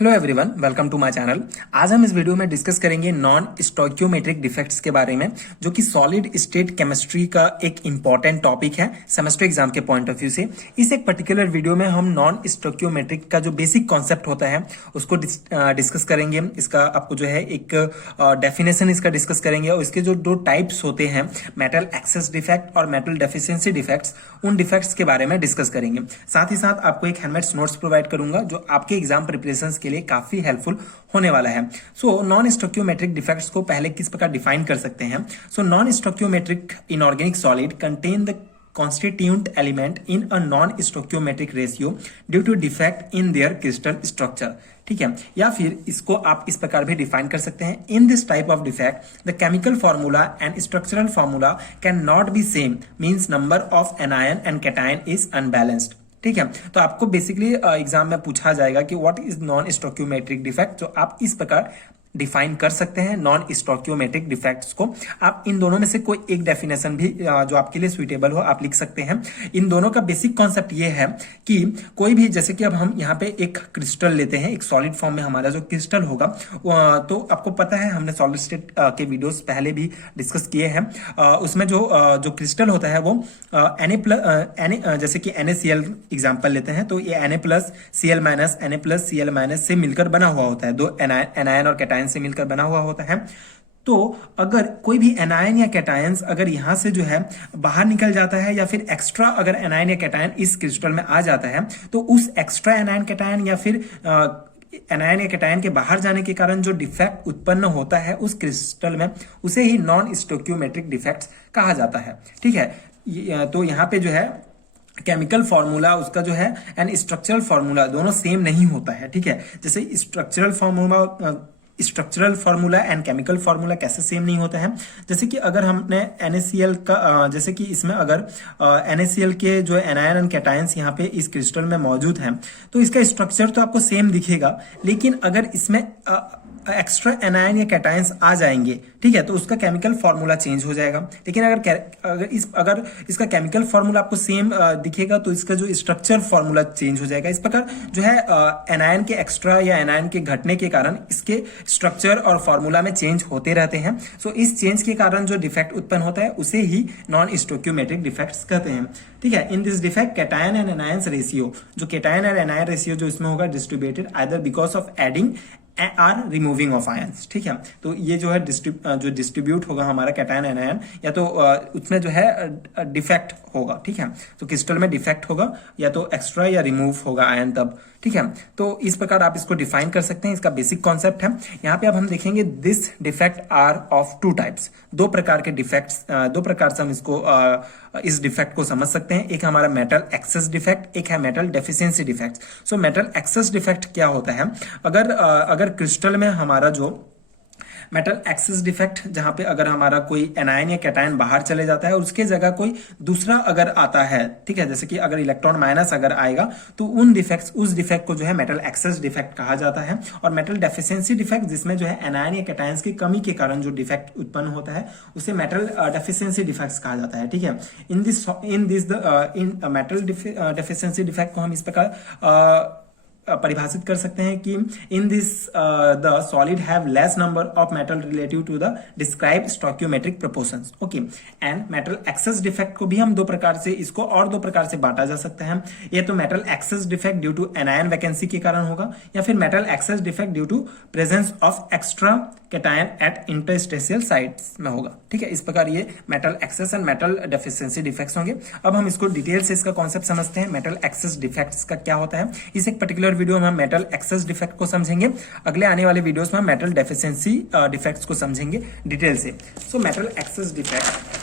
Hello everyone, welcome to my channel. आज हम इस वीडियो में डिस्कस करेंगे नॉन स्टोइकियोमेट्रिक डिफेक्ट्स के बारे में, जो कि सॉलिड स्टेट केमिस्ट्री का एक इंपॉर्टेंट टॉपिक है सेमेस्टर एग्जाम के पॉइंट ऑफ व्यू से। इस एक पर्टिकुलर वीडियो में हम नॉन स्टोइकियोमेट्रिक का जो बेसिक कॉन्सेप्ट होता है उसको डिस्कस करेंगे। इसका आपको जो है एक डेफिनेशन इसका डिस्कस करेंगे और इसके जो दो टाइप्स होते हैं, मेटल एक्सेस डिफेक्ट और मेटल डेफिशिएंसी डिफेक्ट्स, उन डिफेक्ट्स के बारे में डिस्कस करेंगे। साथ ही साथ आपको एक हैंडमेड नोट्स प्रोवाइड करूंगा जो आपके एग्जाम प्रिपरेशन के लिए काफी हेल्पफुल होने वाला है। सो नॉन स्टोइकियोमेट्रिक डिफेक्ट्स को पहले किस प्रकार डिफाइन कर सकते हैं। So non stoichiometric inorganic solid contain the constituent element in a non-stoichiometric ratio due to defect in their crystal structure। ठीक है, या फिर इसको आप इस प्रकार भी डिफाइन कर सकते हैं, in this type of defect the chemical formula and structural formula can not be same, means number of anion and cation is unbalanced. ठीक है, तो आपको बेसिकली एग्जाम में पूछा जाएगा कि what is non stoichiometric defect, तो आप इस प्रकार डिफाइन कर सकते हैं नॉन स्टोइकियोमेट्रिक डिफेक्ट्स को। आप इन दोनों में से कोई एक डेफिनेशन भी जो आपके लिए सुइटेबल हो आप लिख सकते हैं। इन दोनों का बेसिक कॉन्सेप्ट ये है कि कोई भी, जैसे कि अब हम यहाँ पे एक क्रिस्टल लेते हैं, एक सॉलिड फॉर्म में हमारा जो क्रिस्टल होगा, तो आपको पता है हमने सॉलिड स्टेट के वीडियोस पहले भी डिस्कस किए हैं। उसमें जो क्रिस्टल होता है वो जैसे कि NaCl एग्जाम्पल लेते हैं, तो ये Na+Cl- Na+Cl- से मिलकर बना हुआ होता है, दो एनायन और कैटायन से मिलकर बना हुआ होता है। तो अगर कोई भी एनायन या कैटायंस अगर यहां से जो है बाहर निकल जाता है, या फिर एक्स्ट्रा अगर एनायन या कैटायन इस क्रिस्टल में आ जाता है, तो उस एक्स्ट्रा एनायन कैटायन या फिर एनायन या कैटायन के बाहर जाने के कारण जो डिफेक्ट उत्पन्न होता है उस क्रिस्टल में, उसे ही नॉन स्टोइकियोमेट्रिक डिफेक्ट्स कहा जाता है। ठीक है, तो यहाँ पे जो है केमिकल फॉर्मूला उसका जो है एंड स्ट्रक्चरल फॉर्मूला दोनों सेम नहीं होता है। ठीक है, जैसे structural formula and chemical formula कैसे सेम नहीं होता है। जैसे कि अगर हमने NaCl का, जैसे कि इसमें अगर NaCl के जो एनायन एंड कैटायंस यहाँ पे इस क्रिस्टल में मौजूद हैं, तो इसका स्ट्रक्चर तो आपको सेम दिखेगा, लेकिन अगर इसमें एक्स्ट्रा एनायन या कैटायंस आ जाएंगे, ठीक है, तो उसका केमिकल फॉर्मूला चेंज हो जाएगा। लेकिन अगर इसका केमिकल फॉर्मूला आपको सेम दिखेगा, तो इसका जो स्ट्रक्चर फॉर्मूला चेंज हो जाएगा। इस प्रकार जो है एनायन के एक्स्ट्रा या एनायन के घटने के कारण इसके स्ट्रक्चर और फॉर्मूला में चेंज होते रहते हैं। सो इस चेंज के कारण जो डिफेक्ट उत्पन्न होता है उसे ही नॉन स्टोइकियोमेट्रिक डिफेक्ट्स कहते हैं। ठीक है, in this defect cation and anions ratio, जो कैटायन और एनायन रेशियो जो इसमें होगा distributed either because of adding or removing of ions. ठीक है, तो ये जो है जो डिस्ट्रीब्यूट होगा हमारा कैटायन एनायन, या तो उसमें जो है डिफेक्ट होगा। ठीक है, तो क्रिस्टल में डिफेक्ट होगा, या तो एक्स्ट्रा या रिमूव होगा आयन तब। ठीक है, तो इस प्रकार आप इसको डिफाइन कर सकते हैं, इसका बेसिक कॉन्सेप्ट है। यहाँ पे अब हम देखेंगे this defect are of two types, दो प्रकार के डिफेक्ट्स, दो प्रकार से हम इसको इस डिफेक्ट को समझ सकते हैं। एक हमारा मेटल एक्सेस डिफेक्ट, एक है metal deficiency defect. So metal excess defect क्या होता है, अगर क्रिस्टल में हमारा जो मेटल एक्सेस डिफेक्ट, जहां पे अगर हमारा कोई एनायन या कैटायन बाहर चले जाता है और उसके जगह कोई दूसरा अगर आता है, ठीक है, जैसे कि अगर इलेक्ट्रॉन माइनस अगर आएगा, तो उस डिफेक्ट को जो है मेटल एक्सेस डिफेक्ट कहा जाता है। और मेटल डेफिशिएंसी डिफेक्ट, जिसमें जो है एनायन या कैटायंस की कमी के कारण जो डिफेक्ट उत्पन्न होता है, उसे मेटल डेफिशिएंसी डिफेक्ट्स कहा जाता है। ठीक है, इन मेटल डेफिशिएंसी डिफेक्ट को हम इस प्रकार परिभाषित कर सकते हैं कि in this the solid have less number of metal relative to the describe stoichiometric proportions. Okay, and metal excess defect को भी हम दो प्रकार से, इसको और दो प्रकार से बांटा जा सकता है। ये तो metal excess defect due to anion vacancy के कारण होगा, या फिर metal excess defect due to presence of extra cation at interstitial sites में होगा। ठीक है, इस प्रकार ये metal excess and metal deficiency defects होंगे। अब हम इसको डिटेल से इसका कॉन्सेप्ट समझते हैं, मेटल एक्सेस डिफेक्ट्स का क्या होता है। इस एक पर्टिकुलर वीडियो में हम मेटल एक्सेस डिफेक्ट को समझेंगे, अगले आने वाले वीडियोस में हम मेटल डेफिशिएंसी डिफेक्ट्स को समझेंगे डिटेल से। सो मेटल एक्सेस डिफेक्ट,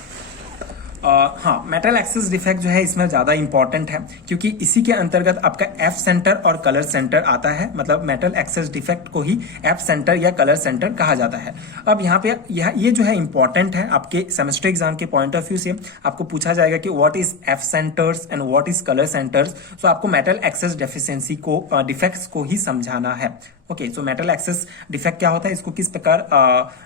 हाँ, मेटल एक्सेस डिफेक्ट जो है इसमें ज्यादा इंपॉर्टेंट है, क्योंकि इसी के अंतर्गत आपका एफ सेंटर और कलर सेंटर आता है। मतलब मेटल एक्सेस डिफेक्ट को ही एफ सेंटर या कलर सेंटर कहा जाता है। अब यहाँ पे ये जो है इंपॉर्टेंट है, आपके सेमेस्टर एग्जाम के पॉइंट ऑफ व्यू से आपको पूछा जाएगा कि what is F centres and what is colour centres. तो आपको मेटल एक्सेस डेफिशिएंसी को डिफेक्ट्स को ही समझाना है। Okay, so metal excess defect क्या होता है, इसको किस प्रकार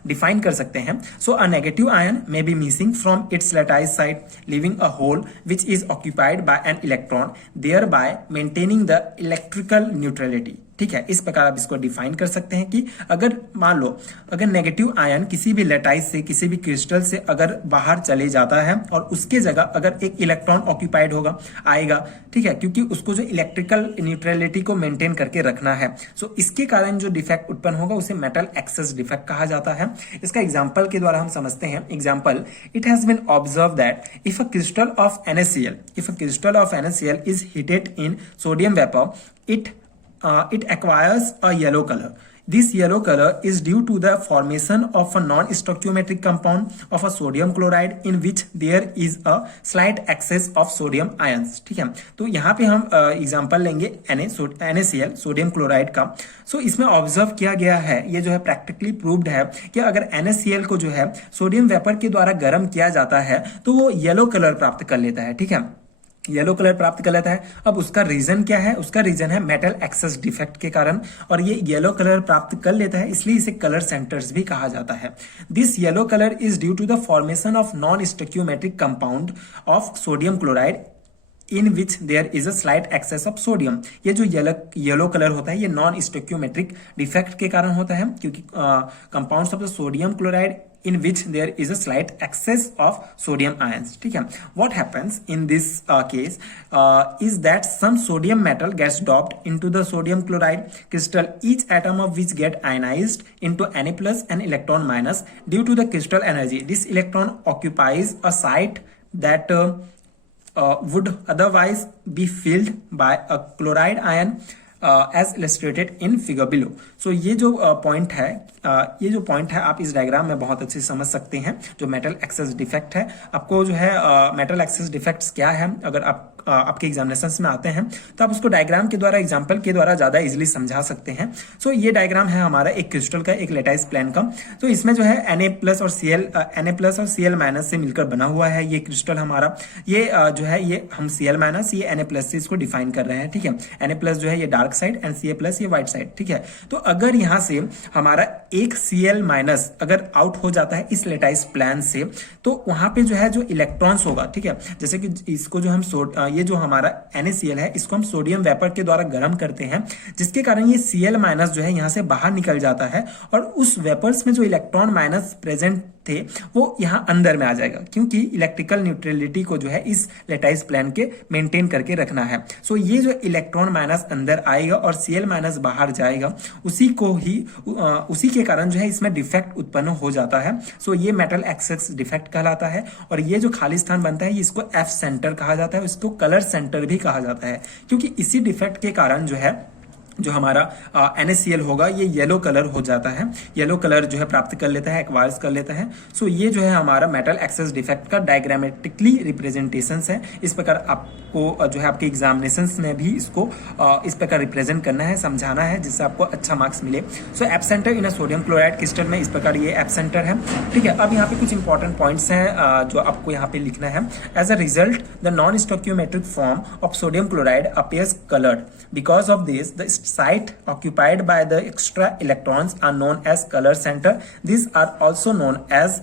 डिफाइन कर सकते हैं। So a negative ion may be missing from its lattice site, leaving a hole which is occupied by an electron, thereby maintaining the electrical neutrality. ठीक है, इस प्रकार आप इसको डिफाइन कर सकते हैं कि अगर मान लो अगर नेगेटिव आयन किसी भी लेटाइस से किसी भी क्रिस्टल से अगर बाहर चले जाता है और उसके जगह अगर एक इलेक्ट्रॉन ऑक्यूपाइड होगा आएगा, ठीक है, क्योंकि उसको जो इलेक्ट्रिकल न्यूट्रलिटी को मेंटेन करके रखना है, सो इसके कारण जो डिफेक्ट उत्पन्न होगा उसे मेटल एक्सेस डिफेक्ट कहा जाता है। इसका एग्जांपल के द्वारा हम समझते हैं। Example, it has been observe that if a crystal of NaCl is heated in sodium vapor, it acquires a yellow color. This yellow color is due to the formation of a non-stoichiometric compound of a sodium chloride in which there is a slight excess of sodium ions। ठीक है, तो यहाँ पे हम example लेंगे NaCl sodium chloride का। सो इसमें observe किया गया है, ये जो है प्रैक्टिकली प्रूव्ड है कि अगर NaCl को जो है सोडियम वेपर के द्वारा गर्म किया जाता है तो वो येलो कलर प्राप्त कर लेता है। ठीक है, येलो कलर प्राप्त कर लेता है। अब उसका रीजन क्या है? उसका रीजन है मेटल एक्सेस डिफेक्ट के कारण, और ये येलो कलर प्राप्त कर लेता है, इसलिए इसे कलर सेंटर्स भी कहा जाता है। This yellow colour is due to the formation of non stoichiometric compound of sodium chloride in which there is a slight excess of sodium. ये जो येलो कलर होता है ये नॉन स्टोइकियोमेट्रिक डिफेक्ट के कारण होता है, क्योंकि compounds of the sodium chloride in which there is a slight excess of sodium ions। ठीक है, what happens in this case is that some sodium metal gets dropped into the sodium chloride crystal, each atom of which get ionized into Na plus and electron minus due to the crystal energy. This electron occupies a site that would otherwise be filled by a chloride ion as illustrated in figure below। So ये जो point है आप इस diagram में बहुत अच्छे से समझ सकते हैं। जो मेटल एक्सेस डिफेक्ट है, आपको जो है मेटल एक्सेस डिफेक्ट्स क्या है, अगर आप आपके एग्जामिनेशंस में आते हैं तो आप उसको डायग्राम के द्वारा, एग्जांपल के द्वारा ज्यादा इजीली समझा सकते हैं। सो ये डायग्राम है हमारा एक क्रिस्टल का, एक लेटाइस प्लेन का। तो इसमें जो है Na प्लस और Cl माइनस से मिलकर बना हुआ है ये क्रिस्टल हमारा। ये जो है ये हम Cl माइनस, ये Na प्लस से इसको डिफाइन कर रहे हैं। ठीक है, Na प्लस जो है ये dark side and Ca plus ये व्हाइट साइड। ठीक है, तो अगर यहाँ से हमारा एक Cl माइनस अगर आउट हो जाता है इस लेटाइस प्लेन से, तो वहां पे जो है जो इलेक्ट्रॉन्स होगा, ठीक है, जैसे कि इसको जो हम ये जो हमारा NaCl है इसको हम सोडियम वेपर के द्वारा गर्म करते हैं, जिसके कारण ये Cl माइनस जो है यहां से बाहर निकल जाता है और उस वेपर्स में जो इलेक्ट्रॉन माइनस प्रेजेंट थे वो यहां अंदर में आ जाएगा, क्योंकि इलेक्ट्रिकल न्यूट्रलिटी को जो है इस लेटाइस प्लेन के मेंटेन करके रखना है। सो ये जो इलेक्ट्रॉन माइनस अंदर आएगा और Cl माइनस बाहर जाएगा, उसी के कारण जो है इसमें डिफेक्ट उत्पन्न हो जाता है। सो ये मेटल एक्सेस डिफेक्ट कहलाता है, और ये जो खाली स्थान बनता है इसको F सेंटर कहा जाता है, इसको कलर सेंटर भी कहा जाता है, क्योंकि इसी डिफेक्ट के कारण जो है जो हमारा NaCl होगा ये येलो कलर हो जाता है, येलो कलर जो है प्राप्त कर लेता है, एक्वायर्स कर लेता है। सो ये जो है हमारा मेटल एक्सेस डिफेक्ट का डायग्रामेटिकली रिप्रेजेंटेशंस है। इस प्रकार आपको जो है आपके एग्जामिनेशंस में भी इसको इस प्रकार रिप्रेजेंट करना है, समझाना है, जिससे आपको अच्छा मार्क्स मिले। सो एप सेंटर इन अ सोडियम क्लोराइड क्रिस्टल में इस प्रकार ये एप सेंटर है। ठीक है, अब यहाँ पे कुछ इंपॉर्टेंट पॉइंट्स हैं जो आपको यहाँ पे लिखना है। As a result the non stoichiometric form of sodium chloride appears coloured. Because of this the site occupied by the extra electrons are known as color center. These are also known as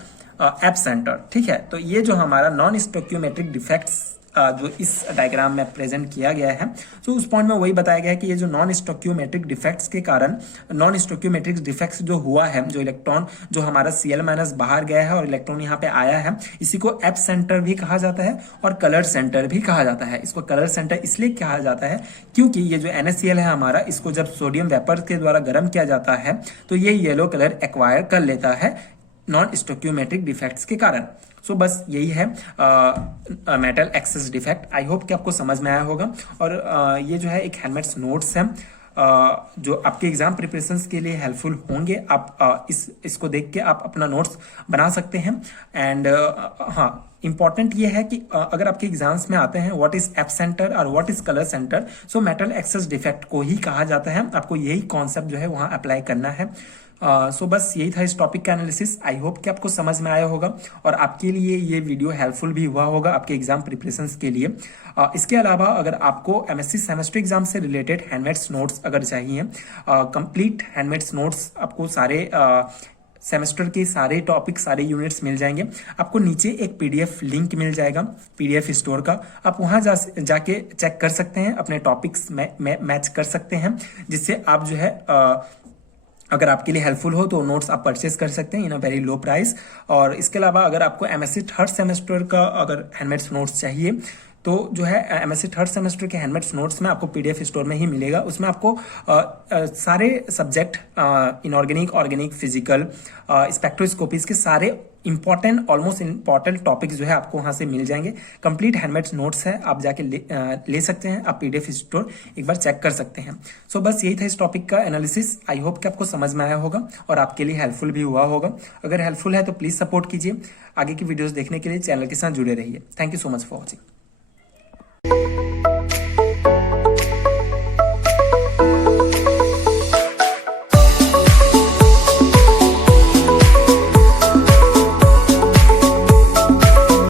F center। ठीक है, तो ये जो हमारा non stoichiometric defects जो इस diagram में present किया गया है, तो उस पॉइंट में वही बताया गया है कि ये जो नॉन स्टोइकियोमेट्रिक डिफेक्ट्स के कारण, नॉन स्टोइकियोमेट्रिक डिफेक्ट्स जो हुआ है, जो इलेक्ट्रॉन जो हमारा Cl माइनस बाहर गया है और इलेक्ट्रॉन यहाँ पे आया है, इसी को एप सेंटर भी कहा जाता है और कलर सेंटर भी कहा जाता है। इसको कलर सेंटर इसलिए कहा जाता है क्योंकि ये जो NaCl है हमारा, इसको जब सोडियम वेपर के द्वारा गर्म किया जाता है तो ये येलो कलर एक्वायर कर लेता है नॉन स्टोइकियोमेट्रिक डिफेक्ट्स के कारण। सो बस यही है metal excess defect. I hope कि आपको समझ में आया होगा। और ये जो है एक हेलमेट्स नोट्स है जो आपके एग्जाम प्रिपरेशंस के लिए हेल्पफुल होंगे। आप इसको देख के आप अपना नोट्स बना सकते हैं। एंड हाँ, इंपॉर्टेंट ये है कि अगर आपके एग्जाम्स में आते हैं व्हाट इज एप सेंटर और what is colour centre, so metal excess defect को ही कहा जाता है। आपको यही कॉन्सेप्ट जो है वहां अप्लाई करना है। सो बस यही था इस टॉपिक का एनालिसिस। आई होप कि आपको समझ में आया होगा और आपके लिए ये वीडियो हेल्पफुल भी हुआ होगा आपके एग्जाम प्रिपरेशंस के लिए। इसके अलावा अगर आपको MSc सेमेस्टर एग्जाम से रिलेटेड हैंडमेड्स नोट्स अगर चाहिए, कंप्लीट हैंडमेड्स नोट्स आपको सेमेस्टर के सारे टॉपिक सारे यूनिट्स मिल जाएंगे। आपको नीचे एक पीडीएफ लिंक मिल जाएगा पीडीएफ स्टोर का, आप वहां जाके चेक कर सकते हैं, अपने टॉपिक्स मैच कर सकते हैं, जिससे आप जो है अगर आपके लिए हेल्पफुल हो तो नोट्स आप परचेस कर सकते हैं इन अ वेरी लो प्राइस। और इसके अलावा अगर आपको एमएससी थर्ड सेमेस्टर का अगर हैंडमेड्स नोट्स चाहिए तो जो है एमएससी थर्ड सेमेस्टर के हैंडमेड्स नोट्स में आपको पीडीएफ स्टोर में ही मिलेगा। उसमें आपको सारे सब्जेक्ट इनऑर्गेनिक, ऑर्गेनिक, फिजिकल, स्पेक्ट्रोस्कोपीज के सारे इंपॉर्टेंट ऑलमोस्ट इंपॉर्टेंट टॉपिक्स जो है आपको वहां से मिल जाएंगे। कंप्लीट हैंडमेड्स नोट्स है, आप जाके ले सकते हैं, आप पीडीएफ स्टोर एक बार चेक कर सकते हैं। सो बस यही था इस टॉपिक का एनालिसिस। आई होप कि आपको समझ में आया होगा और आपके लिए हेल्पफुल भी हुआ होगा। अगर हेल्पफुल है तो प्लीज सपोर्ट कीजिए। आगे की वीडियोस देखने के लिए चैनल के साथ जुड़े रहिए। Thank you so much for watching.